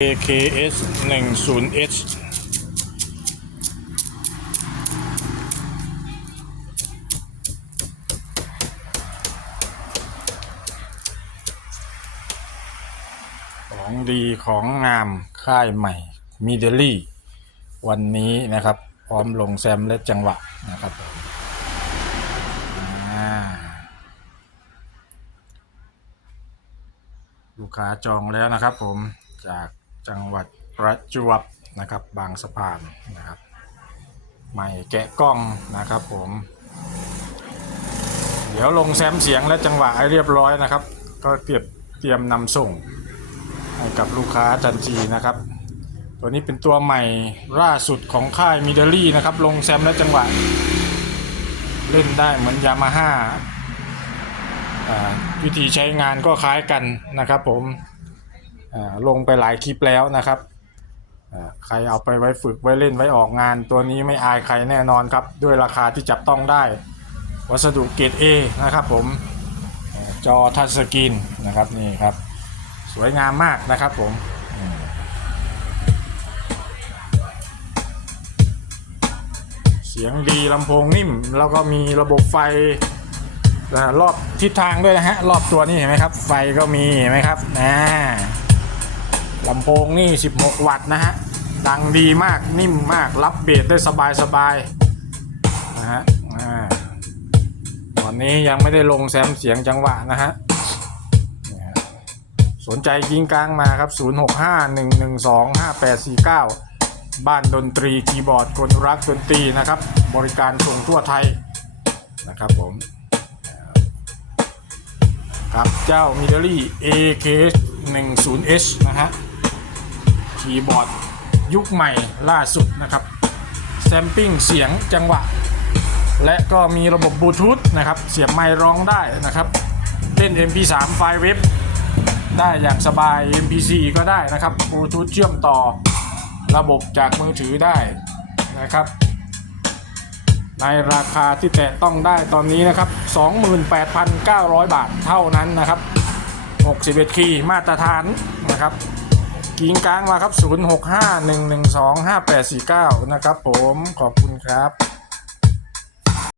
AKS 10 H ของดีของงามค่ายใหม่มีเดลี่ วันนี้นะครับ พร้อมลงแซมและจังหวะนะครับลูกค้าจองแล้วนะครับผมจาก จังหวัดประจวบนะครับบางสะพานนะครับใหม่แกะกล้องนะครับผม เดี๋ยวลงแซมเสียงและจังหวะให้เรียบร้อยนะครับ ก็เตรียมเตรียมนำส่งให้กับลูกค้าทันทีนะครับ ตัวนี้เป็นตัวใหม่ล่าสุดของค่ายมิเดลี่นะครับ ลงแซมและจังหวะ เล่นได้เหมือนยามาฮ่าวิธีใช้งานก็คล้ายกันนะครับผม ลงไปหลายคลิปแล้วนะครับใครเอาไปไว้ฝึกไว้เล่นไว้ออกงาน ตัวนี้ไม่อายใครแน่นอนครับ ด้วยราคาที่จับต้องได้ วัสดุเกรด A นะครับผมจอทัชสกรีนนะครับนี่ครับ สวยงามมากนะครับผมเสียงดีลำโพงนิ่ม แล้วก็มีระบบไฟรอบทิศทางด้วยนะฮะรอบตัวนี่เห็นไหมครับ ไฟก็มีเห็นไหมครับนะ ลำโพงนี่ 16 วัตต์นะฮะ ดังดีมากนิ่มมากรับเบสได้สบายสบายๆนะฮะอ่าตอนนี้ยังไม่ได้ลงแซมเสียงจังหวะนะฮะ สนใจยิงกลางมาครับ 0651125849 บ้านดนตรีคีย์บอร์ดคนรักดนตรีนะครับ บริการส่งทั่วไทยนะครับผมครับเจ้า m i d o r y AK 10 H นะฮะ คีย์บอร์ดยุคใหม่ล่าสุดนะครับแซมปิ้งเสียงจังหวะ และก็มีระบบบลูทูธนะครับ เสียบไมค์ร้องได้นะครับเล่น MP3 ไฟล์เว็บได้อย่างสบาย MP4 ก็ได้นะครับบลูทูธเชื่อมต่อระบบจากมือถือได้นะครับ ในราคาที่แตะต้องได้ตอนนี้นะครับ 28,900 บาทเท่านั้นนะครับ 61 คีย์มาตรฐานนะครับ กิงกลางมาครับ 0651125849 นะครับผมขอบคุณครับ